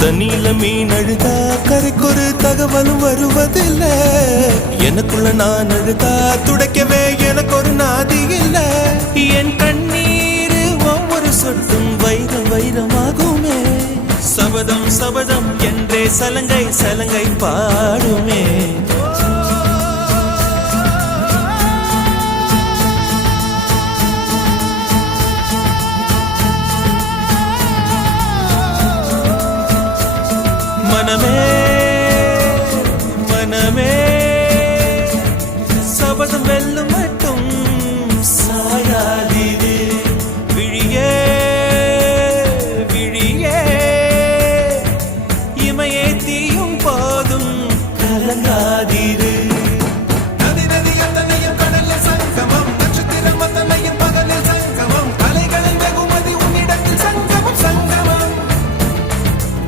தண்ணியில மீன் அழுதா கரைக்கொரு தகவலும் வருவதில்லை. எனக்குள்ள நான் அழுதா துடைக்கவே எனக்கு ஒரு நாதி இல்லை. என் கண்ணீர் ஒவ்வொரு சொட்டும் வைரம் வைரமாகுமே. சபதம் சபதம் என்றே சலங்கை சலங்கை பாடுமே. மனமே மனமே சபதம் வெல்லும்